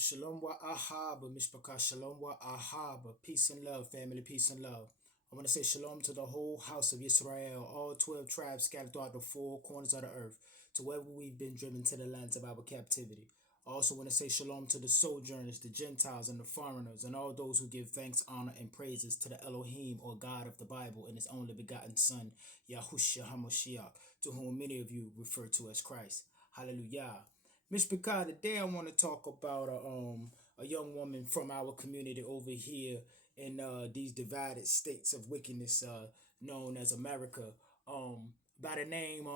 shalom wa ahaba, mishpaka shalom wa ahaba. Peace and love, family, peace and love. I want to say shalom to the whole house of Israel, all 12 tribes scattered throughout the four corners of the earth, to wherever we've been driven to the lands of our captivity. I also want to say shalom to the sojourners, the Gentiles, and the foreigners, and all those who give thanks, honor, and praises to the Elohim, or God of the Bible, and his only begotten Son, Yahushua HaMashiach, to whom many of you refer to as Christ. Hallelujah. Miss Picard, today I want to talk about a young woman from our community over here in these divided states of wickedness known as America, by the name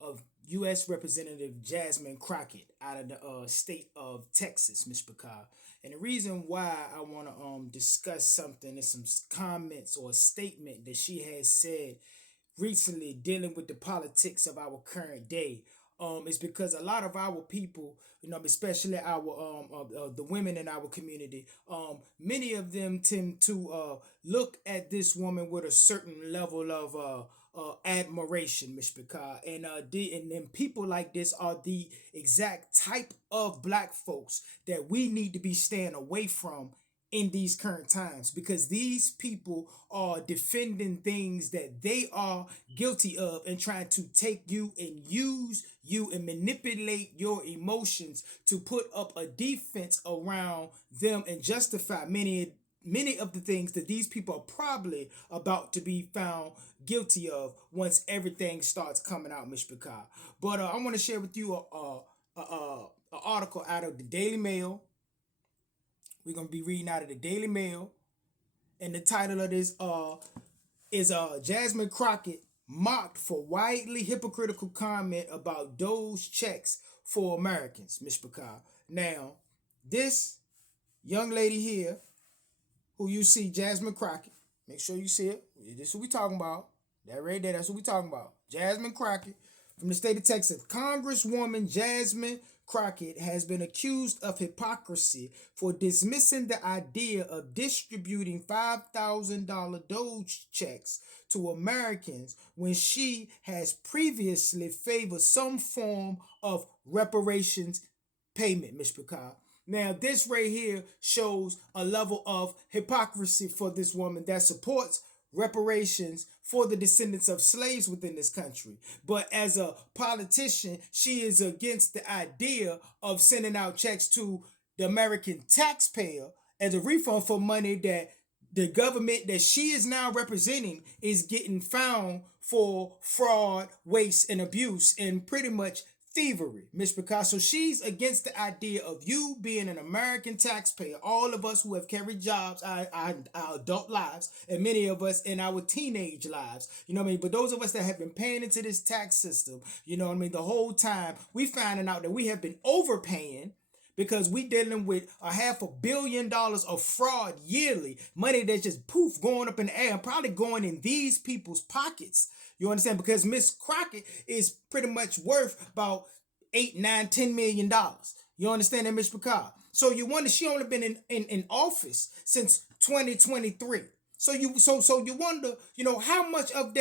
of U.S. Representative Jasmine Crockett out of the state of Texas, Miss Picard. And the reason why I want to discuss something is some comments or a statement that she has said recently dealing with the politics of our current day. Is because a lot of our people, especially our the women in our community, many of them tend to look at this woman with a certain level of admiration, Miss Picard, and then people like this are the exact type of black folks that we need to be staying away from in these current times, because these people are defending things that they are guilty of and trying to take you and use you and manipulate your emotions to put up a defense around them and justify many of the things that these people are probably about to be found guilty of once everything starts coming out, Miss Picard. But I want to share with you a article out of the Daily Mail. We're gonna be reading out of the Daily Mail, and the title of this is Jasmine Crockett mocked for widely hypocritical comment about those checks for Americans, Miss Picard. Now, this young lady here, who you see, Jasmine Crockett, make sure you see it. This is what we talking about. That right there, that's what we talking about. Jasmine Crockett from the state of Texas. Congresswoman Jasmine Crockett has been accused of hypocrisy for dismissing the idea of distributing $5,000 Doge checks to Americans when she has previously favored some form of reparations payment, Ms. Picard. Now, this right here shows a level of hypocrisy for this woman that supports reparations for the descendants of slaves within this country. But as a politician, she is against the idea of sending out checks to the American taxpayer as a refund for money that the government that she is now representing is getting found for fraud, waste, and abuse, and pretty much thievery, Miss Picasso. She's against the idea of you being an American taxpayer. All of us who have carried jobs, our adult lives, and many of us in our teenage lives, you know what I mean? But those of us that have been paying into this tax system, you know what I mean, the whole time, we finding out that we have been overpaying because we dealing with $500 million of fraud yearly, money that's just poof going up in the air and probably going in these people's pockets. You understand? Because Miss Crockett is pretty much worth about $8, $9, $10 million. You understand that, Miss Picard? So you wonder, she only been in office since 2023. So you wonder, how much of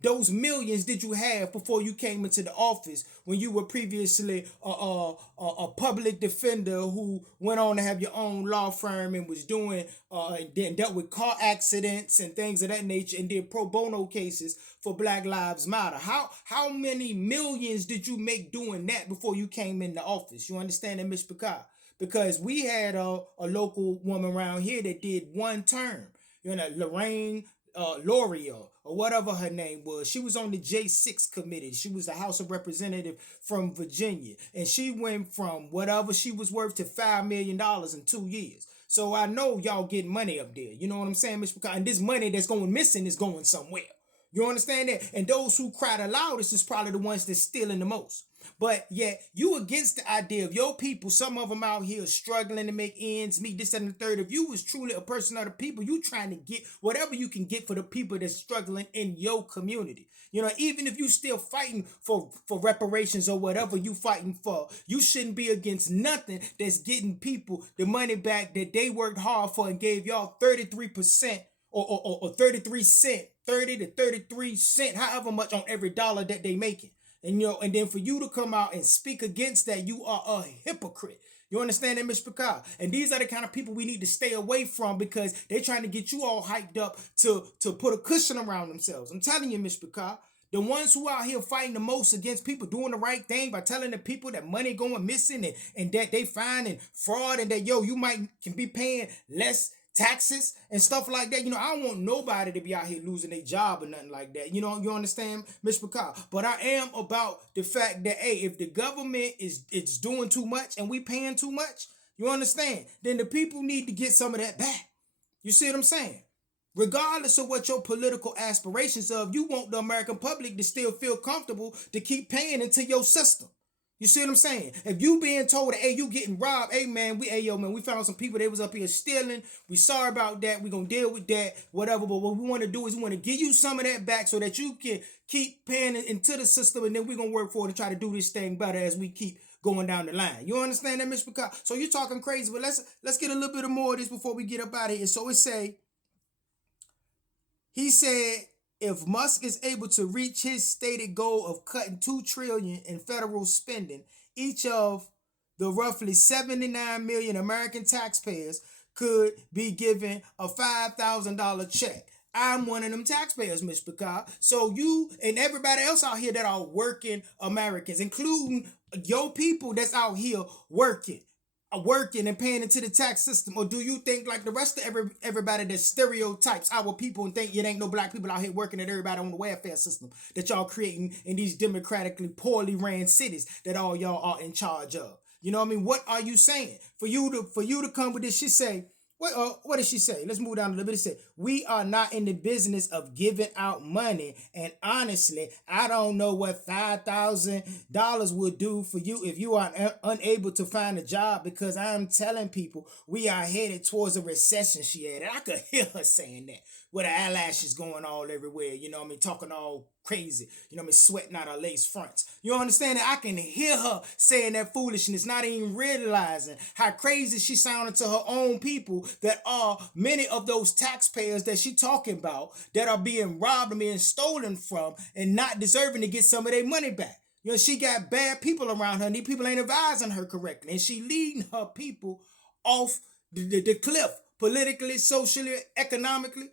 those millions did you have before you came into the office when you were previously a public defender who went on to have your own law firm and was doing and then dealt with car accidents and things of that nature and did pro bono cases for Black Lives Matter? How many millions did you make doing that before you came in the office? You understand that, Miss Picard? Because we had a local woman around here that did one term. Lorraine Loria or whatever her name was. She was on the J6 committee. She was the House of Representative from Virginia. And she went from whatever she was worth to $5 million in 2 years. So I know y'all getting money up there. You know what I'm saying, Mr. Picard? And this money that's going missing is going somewhere. You understand that? And those who cry the loudest is probably the ones that's stealing the most. But yet, you against the idea of your people, some of them out here struggling to make ends meet, this and the third. If you was truly a person of the people, you trying to get whatever you can get for the people that's struggling in your community. Even if you still fighting for reparations or whatever you fighting for, you shouldn't be against nothing that's getting people the money back that they worked hard for and gave y'all 33% or 33 cent, 30 to 33 cent, however much on every dollar that they making. And then for you to come out and speak against that, you are a hypocrite. You understand that, Mishpachah? And these are the kind of people we need to stay away from because they're trying to get you all hyped up to put a cushion around themselves. I'm telling you, Mishpachah. The ones who out here fighting the most against people doing the right thing by telling the people that money going missing and that they finding fraud and that, yo, you can be paying less taxes and stuff like that. I don't want nobody to be out here losing their job or nothing like that. You understand, Mr. Picard? But I am about the fact that, hey, if the government is doing too much and we paying too much, you understand, then the people need to get some of that back. You see what I'm saying? Regardless of what your political aspirations of, you want the American public to still feel comfortable to keep paying into your system. You see what I'm saying? If you being told that, hey, you getting robbed, hey man, we found some people, they was up here stealing. We sorry about that. We gonna deal with that, whatever. But what we want to do is we want to give you some of that back so that you can keep paying into the system, and then we're gonna work for it and try to do this thing better as we keep going down the line. You understand that, Mr. Picard? So you're talking crazy, but let's get a little bit of more of this before we get up out of here. So he said, if Musk is able to reach his stated goal of cutting $2 trillion in federal spending, each of the roughly 79 million American taxpayers could be given a $5,000 check. I'm one of them taxpayers, Mr. Picard. So you and everybody else out here that are working Americans, including your people that's out here working and paying into the tax system? Or do you think like the rest of everybody that stereotypes our people and think it ain't no black people out here working and everybody on the welfare system that y'all creating in these democratically poorly ran cities that all y'all are in charge of? You know what I mean? What are you saying? For you to come with this, she say, what did she say? Let's move down a little bit. It said, we are not in the business of giving out money. And honestly, I don't know what $5,000 would do for you if you are unable to find a job, because I'm telling people we are headed towards a recession, she added. I could hear her saying that with her eyelashes going all everywhere, you know what I mean, talking all crazy, you know what I mean, sweating out her lace fronts. You understand that? I can hear her saying that foolishness, not even realizing how crazy she sounded to her own people that are many of those taxpayers that she talking about that are being robbed and being stolen from and not deserving to get some of their money back. She got bad people around her, and these people ain't advising her correctly, and she leading her people off the cliff, politically, socially, economically.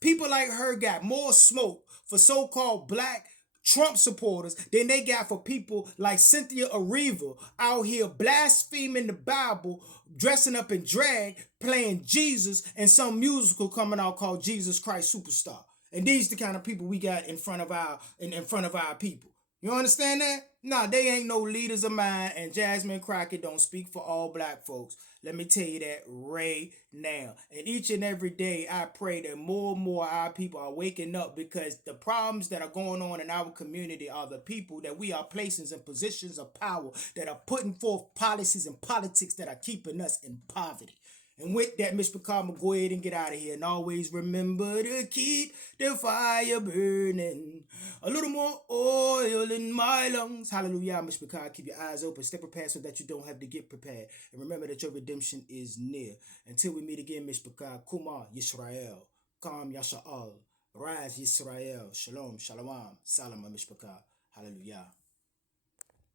People like her got more smoke for so-called black Trump supporters than they got for people like Cynthia Erivo out here blaspheming the Bible, dressing up in drag, playing Jesus, and some musical coming out called Jesus Christ Superstar. And these the kind of people we got in front of our people. You understand that? Nah, they ain't no leaders of mine, and Jasmine Crockett don't speak for all black folks. Let me tell you that right now. And each and every day, I pray that more and more our people are waking up, because the problems that are going on in our community are the people that we are placing in positions of power that are putting forth policies and politics that are keeping us in poverty. And with that, Miss Picard, I'm going to go ahead and get out of here. And always remember to keep the fire burning. A little more oil in my lungs. Hallelujah, Miss Picard. Keep your eyes open. Stay prepared so that you don't have to get prepared. And remember that your redemption is near. Until we meet again, Miss Picard. Kuma Yisrael. Kam Yasha'al. Rise Yisrael. Shalom. Shalom. Salam, Miss Picard. Hallelujah.